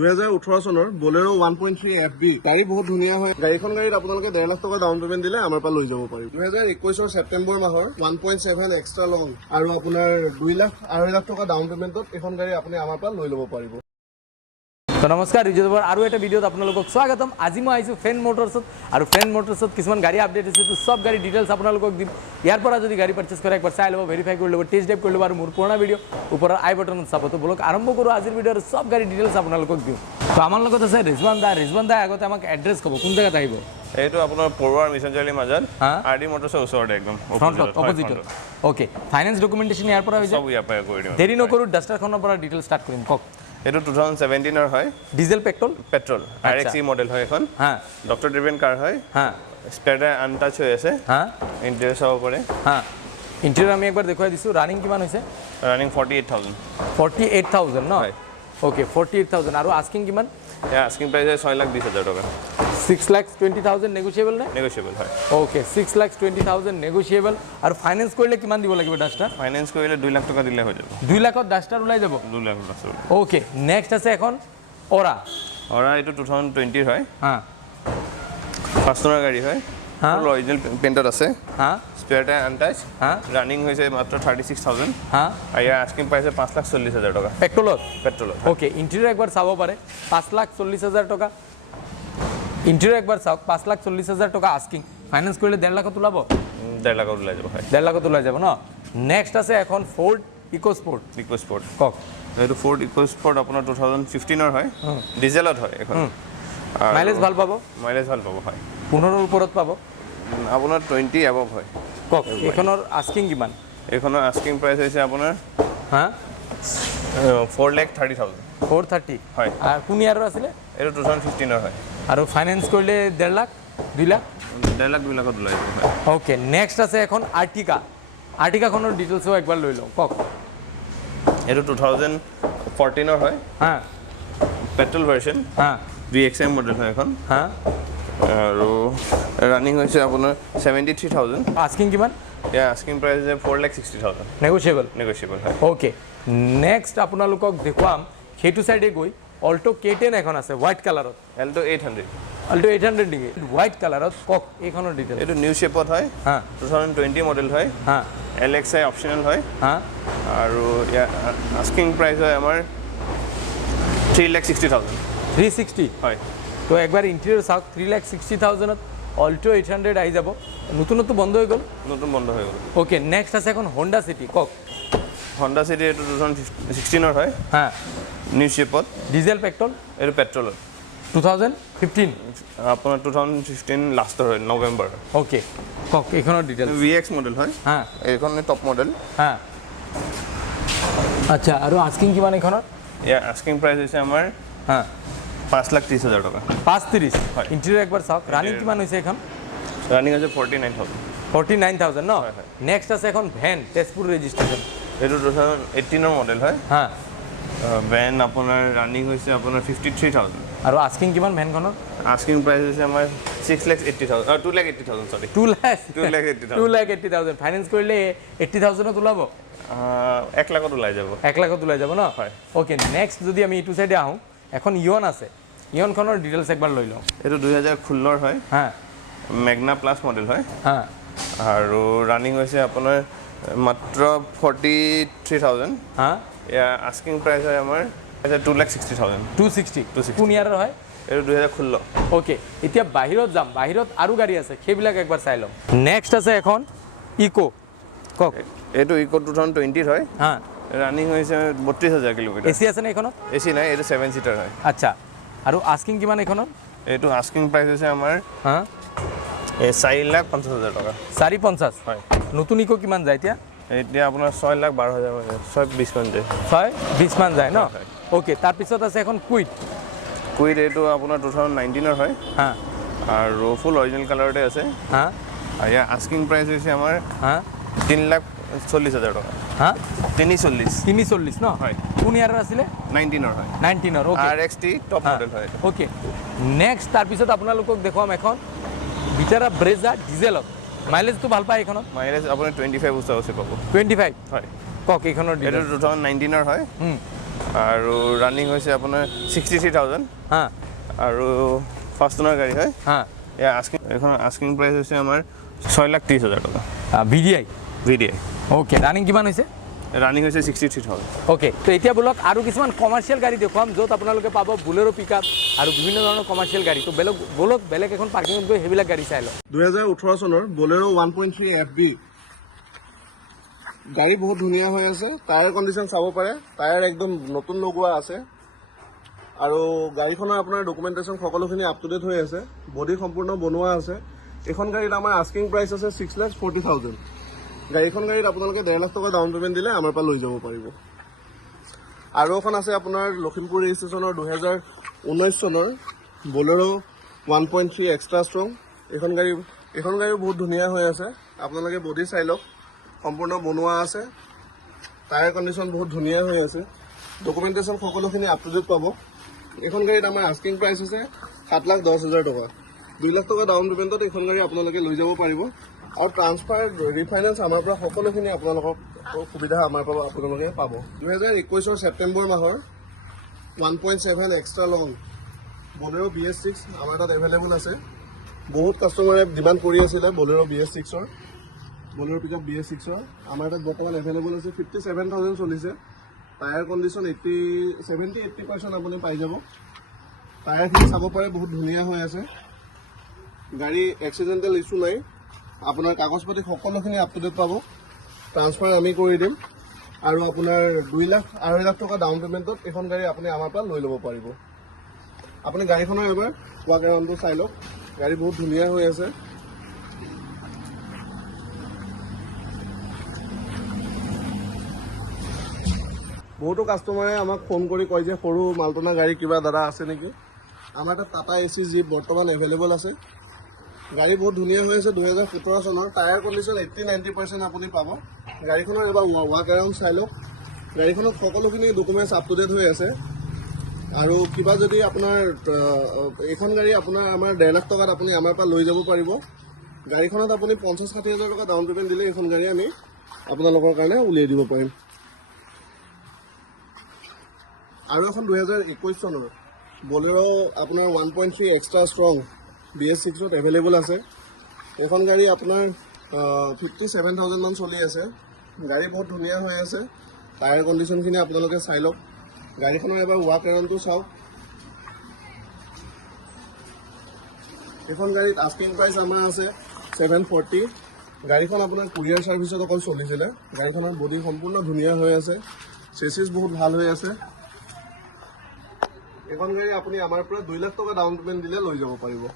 2018 চনৰ বলেৰো 1.3 FB গাড়ী বহুত ধুনীয়া হয় গাড়ীখন গাড়ীত আপোনালোকে 1.5 লাখ টকা ডাউন পেমেন্ট দিলে আমাৰ পৰা লৈ যাব পাৰিব 2021 ছেপ্টেম্বৰ মাহৰ 1.7 এক্সট্ৰা লং আৰু আপোনাৰ 2 লাখ 2.5 লাখ টকা ডাউন পেমেন্টত এখন গাড়ী আপুনি আমাৰ পৰা লৈ ল'ব পাৰিব তো নমস্কাৰ ৰিজু দেবৰ আৰু এটা ভিডিঅ'ত আপোনালোকক স্বাগতম আজি মই আহিছোঁ ফ্ৰেণ্ড মটৰ্ছত আৰু ফ্ৰেণ্ড মটৰ্ছত কিছুমান গাড়ী আপডেট হৈছে তো সব গাড়ী ডিটেইলছ আপোনালোকক দিম ইয়াৰ পৰা যদি গাড়ী পাৰচেজ কৰে একবাৰ চাই ল'ব ভেৰিফাই কৰি ল'ব টেষ্ট ড্ৰাইভ কৰি ল'ব আৰু মোৰ পুৰণা ভিডিঅ' ওপৰৰ আই বটনত চাব তো বলক আৰম্ভ কৰোঁ আজিৰ ভিডিঅ'ৰ সব গাড়ী ডিটেইলছ আপোনালোকক দিম তো আমাৰ লগত আছে ৰিজৱান দা আগতে আমাক এড্ৰেছ ক'ব কোন জেগাত আহিব এইটো আপোনাৰ পৰুৱাৰ মিছন চাৰিআলিৰ মাজত আৰডি মটৰ্ছৰ ওচৰতে একদম অপজিটত ওকে ফাইনেন্স ডকুমেণ্টেশ্যন ইয়াৰ পৰা হৈছে সব ইয়াৰ পৰা কৰি দিম দেৰি নকৰোঁ ডাষ্টাৰখনৰ পৰা ডিটেইলছ ষ্টাৰ্ট কৰিম কওক এইটো 2017 ৰ হয় ডিজেল পেট্ৰল RXE মডেল হয় এখন হ্যাঁ ডক্টৰ ড্ৰিভেন কাৰ হয় হ্যাঁ স্পেয়াৰ আনটাচ হৈ আছে হ্যাঁ ইন্টেৰিয়ৰ চাব পাৰে হ্যাঁ ইন্টেৰিয়ৰ আমি একবাৰ দেখুৱাই দিছোঁ ৰানিং কিমান হৈছে ৰানিং 48000 ন ওকে 48000 আৰু আস্কিং কিমান আস্কিং প্ৰাইচ 6,20,000 টকা 6,20,000 নেগোচিয়েবল নে নেগোচিয়েবল হয় ওকে 6,20,000 নেগোচিয়েবল আৰু ফাইনেন্স কৰিলে কিমান দিব লাগিব ডাষ্টাৰ ফাইনেন্স কৰিলে 2 লাখ টকা দিলে হৈ যাব 2 লাখত ডাষ্টাৰ ওলাই যাব 2 লাখ ডাষ্টাৰ ওকে নেক্সট আছে এখন অৰা এইটো 2020 হয় হ্যাঁ ফাৰ্ষ্ট ওনাৰ গাড়ী হয় ফুল অৰিজিনেল পেইণ্টত আছে হ্যাঁ স্পেয়াৰ টায়াৰ আনটাচ হ্যাঁ ৰানিং হৈছে মাত্ৰ 36,000 হ্যাঁ আৰু ইয়াৰ আস্কিং প্ৰাইচ 5,40,000 টকা পেট্ৰলত পেট্ৰলত ওকে ইন্টেৰিয়ৰ একবাৰ চাব পাৰে 5,40,000 টকা ইন্টেৰিয়ৰ একবাৰ চাওক 5,40,000 টকা আস্কিং ফাইনেন্স কৰিলে 1.5 লাখত ওলাব 1.5 লাখত ওলাই যাব হয় 1.5 লাখত ওলাই যাব ন নেক্সট আছে এখন ফোর্ড ইকোস্পোর্ট কক এইটো ফোর্ড ইকোস্পোর্ট আপোনাৰ 2015 ৰ হয় ডিজেলত হয় এখন মাইলেজ ভাল পাব হয় 15 ৰ ওপৰত পাব আপোনাৰ 20 এবভ হয় কক এখনৰ আস্কিং কিমান এখনৰ আস্কিং প্ৰাইচ হৈছে আপোনাৰ হা 4,30,000 430 হয় আৰু কোন ইয়াৰৰ আছিলে এইটো 2015 ৰ হয় আৰু ফাইনেন্স কৰিলে 1.5 লাখ 2 লাখ 1.5 লাখ 2 লাখত ওলাই যাব হয় ওকে নেক্সট আছে এখন আৰ্টিকাখনৰ ডিটেইলছও একবাৰ লৈ লওঁ কক এইটো 2014 ৰ হয় হা পেট্ৰল ভাৰ্সন হা VXM মডেল হয় এখন হা আৰু ৰানিং হৈছে আপোনাৰ 73,000 আস্কিং কিমান ইয়াৰ আস্কিং প্ৰাইচ 4,60,000 নেগোচিয়েবল হয় ওকে নেক্সট আপোনালোকক দেখুৱাম সেইটো সাইডে গৈ অল্টো K10 এখন আছে হোৱাইট কালাৰত এল্টো 800 নেকি হোৱাইট কালাৰত কক এইখনৰ ডিটেইল এইটো নিউ শেপত হয় হা 2020 মডেল হয় হা LXI অপচনেল হয় হা আৰু ইয়াৰ আস্কিং প্ৰাইচ হয় আমাৰ 3,60,000 360 হয় তো একবাৰ ইন্টেৰিয়ৰ চাওক 3,60,000ত অল্টো 800 আহি যাব নতুনটো বন্ধ হৈ গ'ল ওকে নেক্সট আছে এখন হোন্ডা সিটি কক হোন্ডা সিটি এইটো 2016 ৰ হয় হা নিউ শেপত ডিজেল পেট্ৰল এইটো পেট্ৰলত 2015 আপোনাৰ 2015 লাষ্টৰ হয় নৱেম্বৰ ওকে কক এইখনৰ ডিটেইল VX মডেল হয় হা এইখন টপ মডেল হা আচ্ছা আৰু আস্কিং কিমান এইখনৰ ইয়াৰ আস্কিং প্ৰাইচ হৈছে আমাৰ হা 5,30,000 টকা 530 হয় ইন্টেৰিয়ৰ একবাৰ চাওক ৰানিং কিমান হৈছে এখন ৰানিং হৈছে 49,000 ন নেক্সট আছে এখন ভেন তেজপুৰ ৰেজিষ্ট্ৰেশ্যন এইটো 2018 ৰ মডেল হয় হা ভেন আপোনাৰ ৰানিং হৈছে আপোনাৰ 53,000 আৰু আস্কিং কিমান ভেনখনৰ আস্কিং প্ৰাইচ হৈছে আমাৰ 6,80,000 2,80,000 সৰি 2,80,000 ফাইনেন্স কৰিলে 80,000ত ওলাব 1 লাখত ওলাই যাব 1 লাখত ওলাই যাব ন হয় ওকে নেক্সট যদি আমি ইটো সাইডে আহোঁ এখন ইয়ন আছে ইয়নখনৰ ডিটেইলছ একবাৰ লৈ লওঁ এইটো 2016 ৰ হয় হা মেগনা প্লাছ মডেল হয় হা আৰু ৰানিং হৈছে আপোনাৰ মাত্ৰ 43,000 হা ইয়াৰ আস্কিং প্ৰাইচ হয় আমাৰ 2,60,000 260 কোন ইয়াৰৰ হয় এইটো 2016 ওকে এতিয়া বাহিৰত যাম বাহিৰত আৰু গাড়ী আছে সেইবিলাক একবাৰ চাই লওঁ নেক্সট আছে এখন ইকো কক এইটো ইকো 2020 হয় হা ৰানিং হৈছে 32,000 কিলোমিটাৰ এসি আছে না এখনত এসি নাই এইটো 7 সিটাৰ হয় আচ্ছা আৰু আস্কিং কিমান এখনত এইটো আস্কিং প্ৰাইচ হৈছে আমাৰ হা 4,50,000 টকা 450 হয় নতুন ইকো কিমান যায় এতিয়া আপোনাৰ 6,12,000 হয় 6,20 মান যায় 6,20 মান যায় ন ওকে তাৰপিছত আছে এখন কুইট এইটো আপোনাৰ 2019 ৰ হয় হা আৰু ফুল অৰিজিনেল কালাৰতে আছে হা আৰু ইয়াৰ আস্কিং প্ৰাইচ হৈছে আমাৰ হা 3,40,000 টকা হা 340 ন হয় কোন ইয়াৰৰ আছিলে 19 ৰ হয় 19 ওকে RXT টপ মডেল হয় ওকে নেক্সট তাৰপিছত আপোনালোকক দেখুৱাম এখন ভিটাৰা ব্ৰেজা ডিজেলত মাইলেজটো ভাল পায় এখনত মাইলেজ আপুনি 25 উচ্চ আছে পাব 25 হয় কক এইখনৰ এইটো 2019 ৰ হয় আৰু ৰানিং হৈছে আপোনাৰ 63,000 হা আৰু ফাৰ্ষ্ট ওনাৰ গাড়ী হয় হা এয়া এখন আস্কিং প্ৰাইচ হৈছে আমাৰ 6,30,000 টকা VDI VDI ওকে ৰানিং কিমান হৈছে ৰানিং হৈছে 63,000 ওকে তো এতিয়া বলক আৰু কিছুমান কমাৰ্চিয়েল গাড়ী দেখুৱাম য'ত আপোনালোকে পাব বুলেৰো পিকআপ আৰু বিভিন্ন ধৰণৰ কমাৰ্চিয়েল গাড়ী তো বলক বেলেগ এখন পাৰ্কিঙত গৈ সেইবিলাক গাড়ী চাই লওক 2018 চনৰ বলেৰো 1.3 FB গাড়ী বহুত ধুনীয়া হৈ আছে টায়াৰ কণ্ডিশ্যন চাব পাৰে টায়াৰ একদম নতুন লগোৱা আছে আৰু গাড়ীখনৰ আপোনাৰ ডকুমেণ্টেশ্যন সকলোখিনি আপ টু ডেট হৈ আছে বডি সম্পূৰ্ণ বনোৱা আছে এখন গাড়ীত আমাৰ আস্কিং প্ৰাইচ আছে 6,40,000 গাড়ীখন গাড়ীত আপোনালোকে 1.5 লাখ টকা ডাউন পেমেণ্ট দিলে আমাৰ পৰা লৈ যাব পাৰিব আৰু এখন আছে আপোনাৰ লখিমপুৰ ৰেজিষ্ট্ৰেশ্যনৰ 2019 চনৰ বলেৰো 1.3 এক্সট্ৰা ষ্ট্ৰং এখন গাড়ী বহুত ধুনীয়া হৈ আছে আপোনালোকে বডি চাই লওক সম্পূৰ্ণ বনোৱা আছে টায়াৰ কণ্ডিশ্যন বহুত ধুনীয়া হৈ আছে ডকুমেণ্টেশ্যন সকলোখিনি আপ টু ডেট পাব এখন গাড়ীত আমাৰ আস্কিং প্ৰাইচ হৈছে 7,10,000 টকা 2 লাখ টকা ডাউন পেমেণ্টত এখন গাড়ী আপোনালোকে লৈ যাব পাৰিব আৰু ট্ৰান্সফাৰ ৰিফাইনেন্স আমাৰ পৰা সকলোখিনি আপোনালোকক সুবিধা আমাৰ পৰা আপোনালোকে পাব 2021 ছেপ্টেম্বৰ মাহৰ 1.7 এক্সট্ৰা লং বলেৰো BS6 আমাৰ তাত এভেইলেবল আছে বহুত কাষ্টমাৰে ডিমাণ্ড কৰি আছিলে বলেৰো BS6ৰ বলেৰো পিকআপ BS6ৰ আমাৰ তাত বৰ্তমান এভেইলেবল আছে 57,000 চলিছে টায়াৰ কণ্ডিশ্যন 70-80% আপুনি পাই যাব টায়াৰখিনি চাব পাৰে বহুত ধুনীয়া হৈ আছে গাড়ী এক্সিডেণ্টেল ইছ্যু নাই আপোনাৰ কাগজ পাতি সকলোখিনি আপ টু ডেট পাব ট্ৰান্সফাৰ আমি কৰি দিম আৰু আপোনাৰ 2.5 লাখ টকা ডাউন পেমেণ্টত এখন গাড়ী আপুনি আমাৰ পৰা লৈ ল'ব পাৰিব আপুনি গাড়ীখনৰ এবাৰ ৱাক এৰাউণ্ডটো চাই লওক গাড়ী বহুত ধুনীয়া হৈ আছে বহুতো কাষ্টমাৰে আমাক ফোন কৰি কয় যে সৰু মালটনা গাড়ী কিবা দাদা আছে নেকি আমাৰ তাত টাটা AC জীপ বৰ্তমান এভেইলেবল আছে গাড়ী বহুত ধুনীয়া হৈ আছে 2017 চনৰ টায়াৰ কণ্ডিশ্যন 80-90% আপুনি পাব গাড়ীখনৰ এবাৰ ৱাক এৰাউণ্ড চাই লওক গাড়ীখনত সকলোখিনি ডকুমেণ্টছ আপ টু ডেট হৈ আছে আৰু কিবা যদি আপোনাৰ এইখন গাড়ী আপোনাৰ আমাৰ 1.5 লাখ টকাত আপুনি আমাৰ পৰা লৈ যাব পাৰিব গাড়ীখনত আপুনি 50-60,000 টকা ডাউন পেমেণ্ট দিলে এইখন গাড়ী আমি আপোনালোকৰ কাৰণে উলিয়াই দিব পাৰিম আৰু এখন 2021 চনৰ বলেৰো আপোনাৰ 1.3 এক্সট্ৰা ষ্ট্ৰং BS6ত এভেইলেবল আছে এখন গাড়ী আপোনাৰ 57,000 মান চলি আছে গাড়ী বহুত ধুনীয়া হৈ আছে টায়াৰ কণ্ডিশ্যনখিনি আপোনালোকে চাই লওক গাড়ীখনৰ এবাৰ ৱাক এৰাউণ্ডটো চাওক এইখন গাড়ীত আস্কিং প্ৰাইচ আমাৰ আছে 740 গাড়ীখন আপোনাৰ কুৰিয়াৰ ছাৰ্ভিচত অকল চলিছিলে গাড়ীখনৰ বডি সম্পূৰ্ণ ধুনীয়া হৈ আছে চেচিছ বহুত ভাল হৈ আছে এখন গাড়ী আপুনি আমাৰ পৰা 2 লাখ টকা ডাউন পেমেণ্ট দিলে লৈ যাব পাৰিব